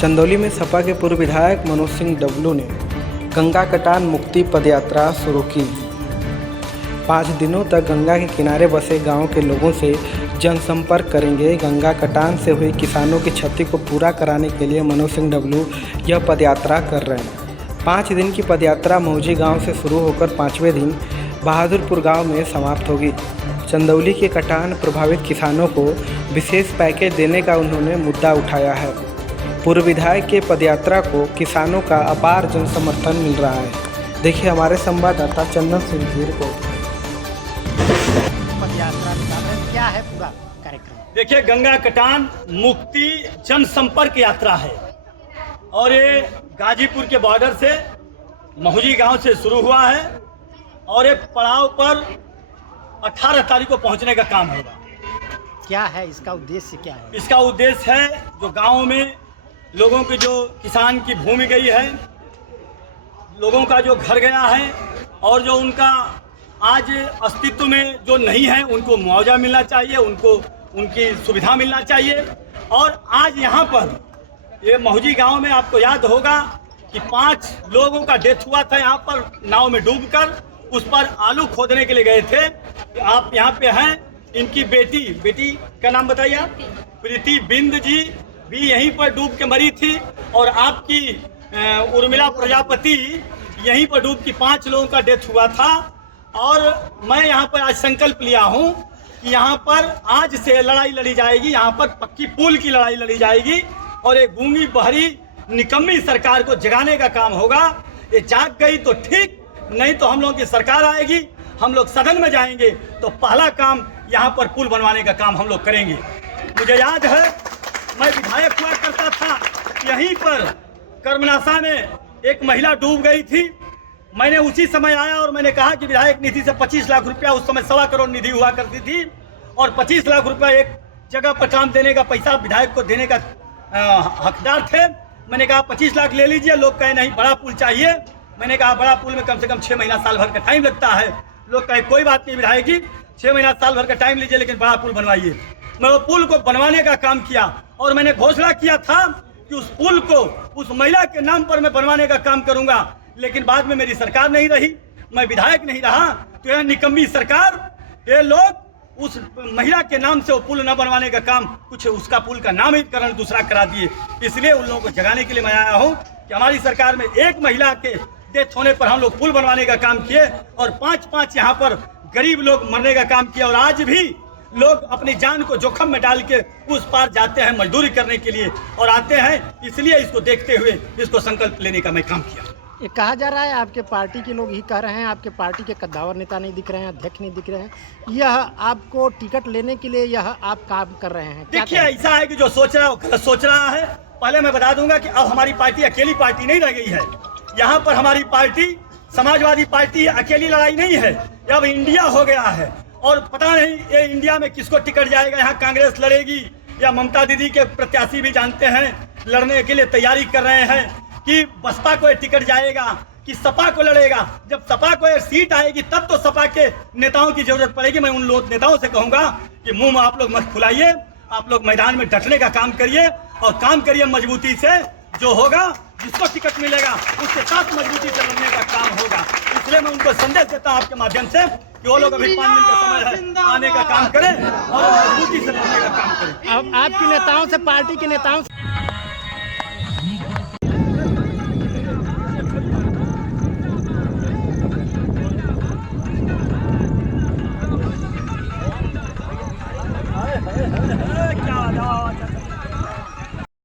चंदौली में सपा के पूर्व विधायक मनोज सिंह डबलू ने गंगा कटान मुक्ति पदयात्रा शुरू की। 5 दिनों तक गंगा के किनारे बसे गांव के लोगों से जनसंपर्क करेंगे। गंगा कटान से हुई किसानों की क्षति को पूरा कराने के लिए मनोज सिंह डबलू यह पदयात्रा कर रहे हैं। 5 दिन की पदयात्रा मौजी गांव से शुरू होकर 5वें दिन बहादुरपुर गांव में समाप्त होगी। चंदौली के कटान प्रभावित किसानों को विशेष पैकेज देने का उन्होंने मुद्दा उठाया है। पूर्व विधायक के पदयात्रा को किसानों का अपार जन समर्थन मिल रहा है। देखिए हमारे संवाददाता चंदन सिंह की रिपोर्ट। पदयात्रा क्या है पूरा कार्यक्रम? देखिए, गंगा कटान मुक्ति जनसंपर्क यात्रा है और ये गाजीपुर के बॉर्डर से महुजी गांव से शुरू हुआ है और ये पड़ाव पर 18 तारीख को पहुंचने का काम होगा। क्या है इसका उद्देश्य? क्या है इसका उद्देश्य? है जो गांव में लोगों की, जो किसान की भूमि गई है, लोगों का जो घर गया है और जो उनका आज अस्तित्व में जो नहीं है, उनको मुआवजा मिलना चाहिए, उनको उनकी सुविधा मिलना चाहिए। और आज यहाँ पर ये महुजी गांव में आपको याद होगा कि 5 लोगों का डेथ हुआ था यहाँ पर नाव में डूबकर। उस पर आलू खोदने के लिए गए थे। आप यहाँ पे हैं, इनकी बेटी का नाम बताइए आप। प्रीति बिंद जी भी यहीं पर डूब के मरी थी और आपकी उर्मिला प्रजापति यहीं पर डूब के 5 लोगों का डेथ हुआ था। और मैं यहाँ पर आज संकल्प लिया हूँ कि यहाँ पर आज से लड़ाई लड़ी जाएगी, यहाँ पर पक्की पुल की लड़ाई लड़ी जाएगी और एक गूंगी बहरी निकम्मी सरकार को जगाने का काम होगा। ये जाग गई तो ठीक, नहीं तो हम लोगों की सरकार आएगी, हम लोग सदन में जाएंगे तो पहला काम यहाँ पर पुल बनवाने का काम हम लोग करेंगे। मुझे याद है, मैं विधायक हुआ करता था, यहीं पर कर्मनाशा में एक महिला डूब गई थी। मैंने उसी समय आया और मैंने कहा कि विधायक निधि से 25 लाख रुपया, उस समय 1.25 करोड़ निधि हुआ करती थी और 25 लाख रुपया एक जगह पर काम देने का पैसा विधायक को देने का हकदार थे। मैंने कहा 25 लाख ले लीजिए। लोग कहे नहीं, बड़ा पुल चाहिए। मैंने कहा बड़ा पुल में कम से कम 6 महीना साल भर का टाइम लगता है। लोग कहे कोई बात नहीं विधायक जी, 6 महीना साल भर का टाइम लीजिए, लेकिन बड़ा पुल बनवाइए। मैं वो पुल को बनवाने का काम किया और मैंने घोषणा किया था कि उस पुल को उस महिला के नाम पर मैं बनवाने का काम करूंगा। लेकिन बाद में मेरी सरकार नहीं रही, मैं विधायक नहीं रहा, तो यह निकम्मी सरकार, ये लोग उस महिला के नाम से वो पुल न बनवाने का काम, कुछ उसका पुल का नामकरण दूसरा करा दिए। इसलिए उन लोगों को जगाने के लिए मैं आया हूँ कि हमारी सरकार में एक महिला के डेथ होने पर हम लोग पुल बनवाने का काम किए और 5-5 यहाँ पर गरीब लोग मरने का काम किया। और आज भी लोग अपनी जान को जोखिम में डाल के उस पार जाते हैं मजदूरी करने के लिए और आते हैं। इसलिए इसको देखते हुए इसको संकल्प लेने का मैं काम किया। ये कहा जा रहा है, आपके पार्टी के लोग ही कह रहे हैं, आपके पार्टी के कद्दावर नेता नहीं दिख रहे हैं, अध्यक्ष नहीं दिख रहे हैं, यह आपको टिकट लेने के लिए यह आप काम कर रहे हैं। देखिए, ऐसा है कि जो सोच रहा है वो गलत सोच रहा है। पहले मैं बता दूंगा कि अब हमारी पार्टी अकेली पार्टी नहीं रह गई है। यहाँ पर हमारी पार्टी समाजवादी पार्टी अकेली लड़ाई नहीं है, अब इंडिया हो गया है। और पता नहीं ये इंडिया में किसको टिकट जाएगा। यहाँ कांग्रेस लड़ेगी या ममता दीदी के प्रत्याशी भी जानते हैं लड़ने के लिए तैयारी कर रहे हैं कि बसपा को टिकट जाएगा कि सपा को लड़ेगा। जब सपा को सीट आएगी तब तो सपा के नेताओं की जरूरत पड़ेगी। मैं उन लोग नेताओं से कहूंगा कि मुंह में आप लोग मत खुलाइए, आप लोग मैदान में डटने का काम करिए और काम करिए मजबूती से। जो होगा, जिसको टिकट मिलेगा उसके साथ मजबूती से लड़ने का काम होगा। इसलिए मैं उनको संदेश देता हूँ आपके माध्यम से कि वो लोग अभी 5 दिन का समय है, आने का काम करें और मजबूती से लड़ने का काम करें। अब आपके नेताओं से, पार्टी के नेताओं से